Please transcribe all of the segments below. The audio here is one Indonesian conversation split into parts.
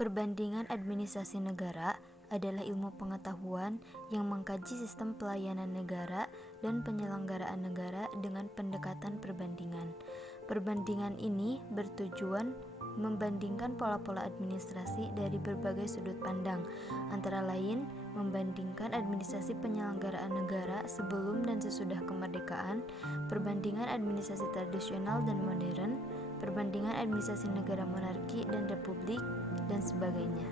Perbandingan administrasi negara adalah ilmu pengetahuan yang mengkaji sistem pelayanan negara dan penyelenggaraan negara dengan pendekatan perbandingan. Perbandingan ini bertujuan membandingkan pola-pola administrasi dari berbagai sudut pandang, antara lain membandingkan administrasi penyelenggaraan negara sebelum dan sesudah kemerdekaan, perbandingan administrasi tradisional dan modern, perbandingan administrasi negara monarki dan republik, dan sebagainya.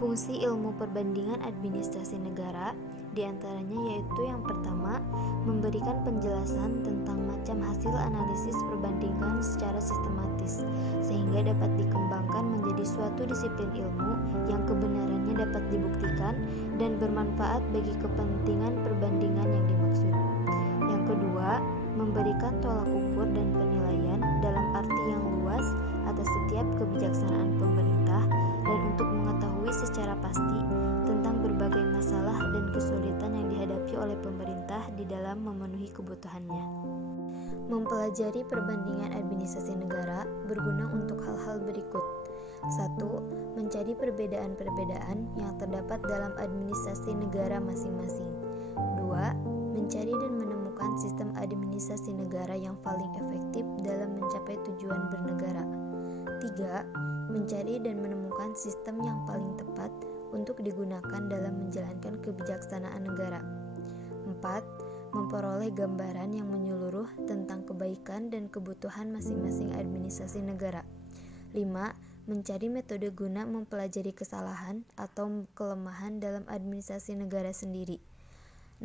Fungsi ilmu perbandingan administrasi negara diantaranya yaitu yang pertama, memberikan penjelasan tentang macam hasil analisis perbandingan secara sistematis, sehingga dapat dikembangkan menjadi suatu disiplin ilmu yang kebenarannya dapat dibuktikan dan bermanfaat bagi kepentingan perbandingan yang dimaksud. Yang kedua, memberikan tolak ukur dan penilaian dalam arti yang luas atas setiap kebijaksanaan pemerintah dan untuk mengetahui secara pasti tentang berbagai masalah dan kesulitan yang dihadapi oleh pemerintah di dalam memenuhi kebutuhannya. Mempelajari perbandingan administrasi negara berguna untuk hal-hal berikut. 1. Mencari perbedaan-perbedaan yang terdapat dalam administrasi negara masing-masing. 2. Mencari dan menemukan sistem administrasi negara yang paling efektif dalam mencapai tujuan bernegara. 3. Mencari dan menemukan sistem yang paling tepat untuk digunakan dalam menjalankan kebijaksanaan negara. 4. Memperoleh gambaran yang menyeluruh tentang kebaikan dan kebutuhan masing-masing administrasi negara. 5. Mencari metode guna mempelajari kesalahan atau kelemahan dalam administrasi negara sendiri.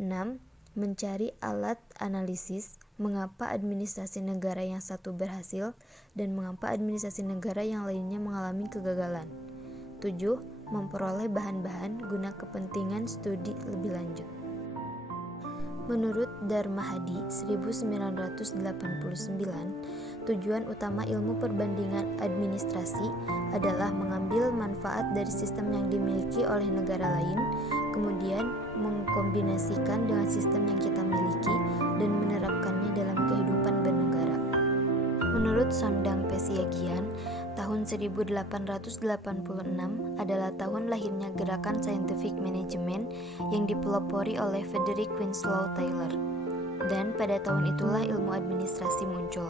6. Mencari alat analisis mengapa administrasi negara yang satu berhasil dan mengapa administrasi negara yang lainnya mengalami kegagalan. 7. Memperoleh bahan-bahan guna kepentingan studi lebih lanjut. Menurut Dharma Hadi 1989, tujuan utama ilmu perbandingan administrasi adalah mengambil manfaat dari sistem yang dimiliki oleh negara lain, kemudian mengkombinasikan dengan sistem yang kita miliki dan menerapkannya dalam kehidupan bernegara. Menurut Sondang Pesiagian, tahun 1886 adalah tahun lahirnya gerakan scientific management yang dipelopori oleh Frederick Winslow Taylor. Dan pada tahun itulah ilmu administrasi muncul.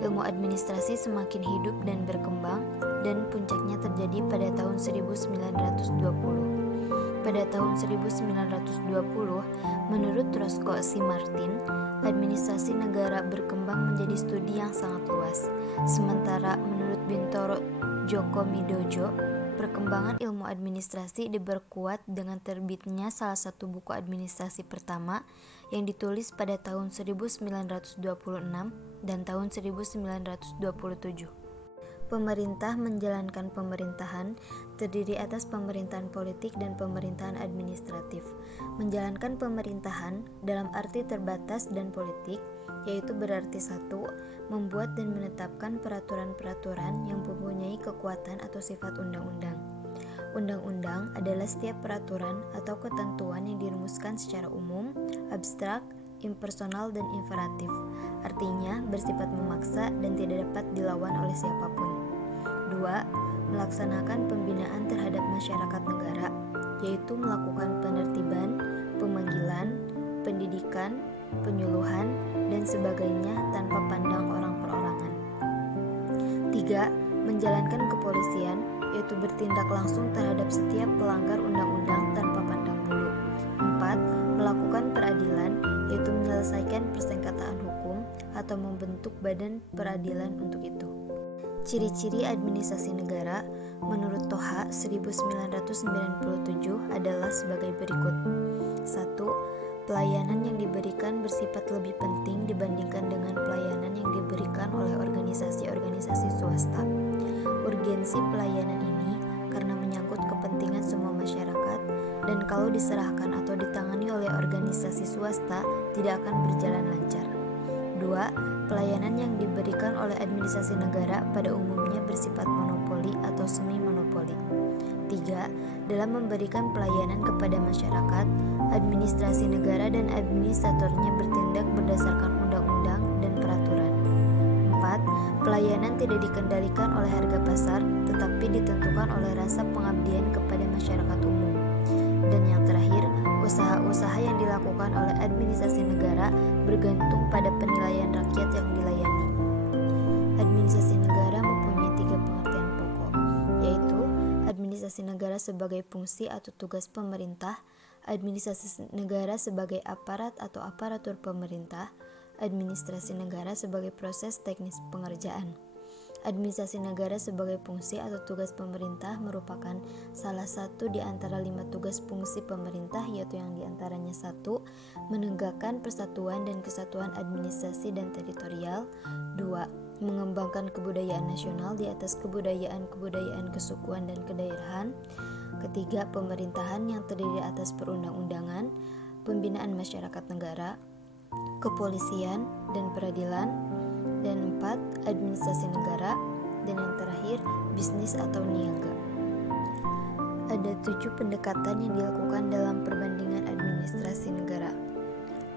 Ilmu administrasi semakin hidup dan berkembang, dan puncaknya terjadi pada tahun 1920. Pada tahun 1920, menurut Roscoe C. Martin, administrasi negara berkembang menjadi studi yang sangat luas. Sementara menurut Bintoro Djoko Widodo, perkembangan ilmu administrasi diperkuat dengan terbitnya salah satu buku administrasi pertama yang ditulis pada tahun 1926 dan tahun 1927. Pemerintah menjalankan pemerintahan terdiri atas pemerintahan politik dan pemerintahan administratif. Menjalankan pemerintahan dalam arti terbatas dan politik, yaitu berarti 1. Membuat dan menetapkan peraturan-peraturan yang mempunyai kekuatan atau sifat undang-undang. Undang-undang adalah setiap peraturan atau ketentuan yang dirumuskan secara umum, abstrak, impersonal, dan imperatif. Artinya bersifat memaksa dan tidak dapat dilawan oleh siapapun. 2. Melaksanakan pembinaan terhadap masyarakat negara, yaitu melakukan penertiban, pemanggilan, pendidikan, penyuluhan, dan sebagainya tanpa pandang orang perorangan. 3. Menjalankan kepolisian, yaitu bertindak langsung terhadap setiap pelanggar undang-undang tanpa pandang bulu. 4. Melakukan peradilan, yaitu menyelesaikan persengketaan hukum atau membentuk badan peradilan untuk itu. Ciri-ciri administrasi negara menurut Toha 1997 adalah sebagai berikut. 1. Pelayanan yang diberikan bersifat lebih penting dibandingkan dengan pelayanan yang diberikan oleh organisasi-organisasi swasta. Urgensi pelayanan ini karena menyangkut kepentingan semua masyarakat dan kalau diserahkan atau ditangani oleh organisasi swasta tidak akan berjalan lancar. 2. Pelayanan yang diberikan oleh administrasi negara pada umumnya bersifat monopoli atau semi-monopoli. 3. Dalam memberikan pelayanan kepada masyarakat, administrasi negara dan administratornya bertindak berdasarkan undang-undang dan peraturan. 4. Pelayanan tidak dikendalikan oleh harga pasar, tetapi ditentukan oleh rasa pengabdian kepada masyarakat umum. Dan yang terakhir, usaha-usaha yang dilakukan oleh administrasi negara bergantung pada penilaian rakyat yang dilayani. Administrasi negara mempunyai 3 pengertian pokok, yaitu administrasi negara sebagai fungsi atau tugas pemerintah, administrasi negara sebagai aparat atau aparatur pemerintah, administrasi negara sebagai proses teknis pengerjaan. Administrasi negara sebagai fungsi atau tugas pemerintah merupakan salah satu di antara 5 tugas fungsi pemerintah, yaitu yang diantaranya 1. Menegakkan persatuan dan kesatuan administrasi dan teritorial. 2. Mengembangkan kebudayaan nasional di atas kebudayaan kesukuan dan kedaerahan. Ketiga, pemerintahan yang terdiri atas perundang-undangan, pembinaan masyarakat negara, kepolisian dan peradilan. Dan 4, administrasi negara. Dan yang terakhir, bisnis atau niaga. Ada 7 pendekatan yang dilakukan dalam perbandingan administrasi negara.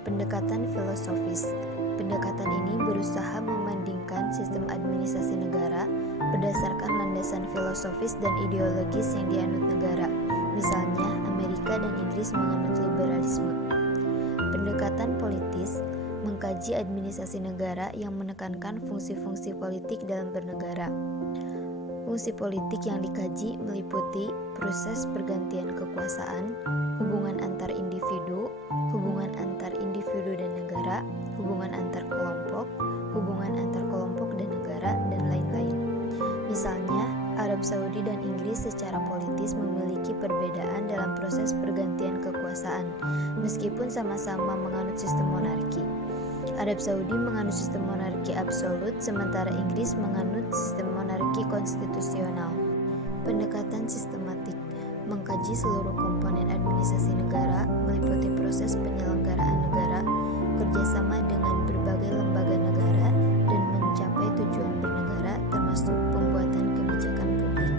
Pendekatan filosofis. Pendekatan ini berusaha membandingkan sistem administrasi negara berdasarkan landasan filosofis dan ideologis yang dianut negara. Misalnya, Amerika dan Inggris menganut liberalisme. Pendekatan politis mengkaji administrasi negara yang menekankan fungsi-fungsi politik dalam bernegara. Fungsi politik yang dikaji meliputi proses pergantian kekuasaan, hubungan antar individu dan negara, hubungan antar kelompok, hubungan antar kelompok dan negara, dan lain-lain. Misalnya, Arab Saudi dan Inggris secara politis memiliki perbedaan dalam proses pergantian kekuasaan, meskipun sama-sama menganut sistem monarki. Arab Saudi menganut sistem monarki absolut, sementara Inggris menganut sistem monarki konstitusional. Pendekatan sistematik mengkaji seluruh komponen administrasi negara, meliputi proses penyelenggaraan negara, kerjasama dengan berbagai lembaga negara, dan mencapai tujuan bernegara, termasuk pembuatan kebijakan publik.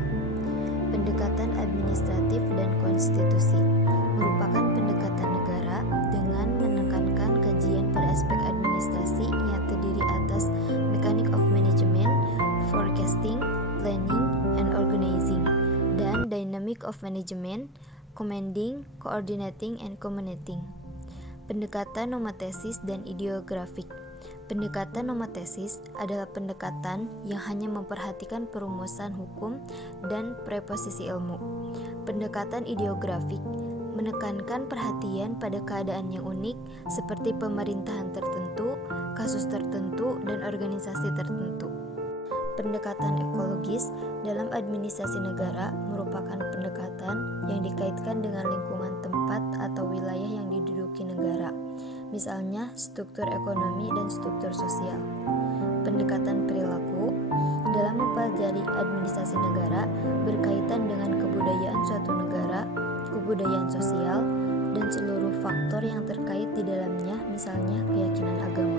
Pendekatan administratif dan konstitusi merupakan pendekatan negara dengan menekankan kajian pada aspek administrasi yang terdiri atas mechanic of management, forecasting, planning, and organizing, dan dynamic of management, commanding, coordinating, and communicating. Pendekatan nomotesis dan ideografik. Pendekatan nomotesis adalah pendekatan yang hanya memperhatikan perumusan hukum dan preposisi ilmu. Pendekatan ideografik menekankan perhatian pada keadaan yang unik seperti pemerintahan tertentu, kasus tertentu, dan organisasi tertentu. Pendekatan ekologis dalam administrasi negara merupakan pendekatan yang dikaitkan dengan lingkungan tempat atau wilayah yang diduduki negara, misalnya struktur ekonomi dan struktur sosial. Pendekatan perilaku dalam mempelajari administrasi negara berkaitan dengan kebudayaan suatu negara, kebudayaan sosial, dan seluruh faktor yang terkait di dalamnya, misalnya keyakinan agama.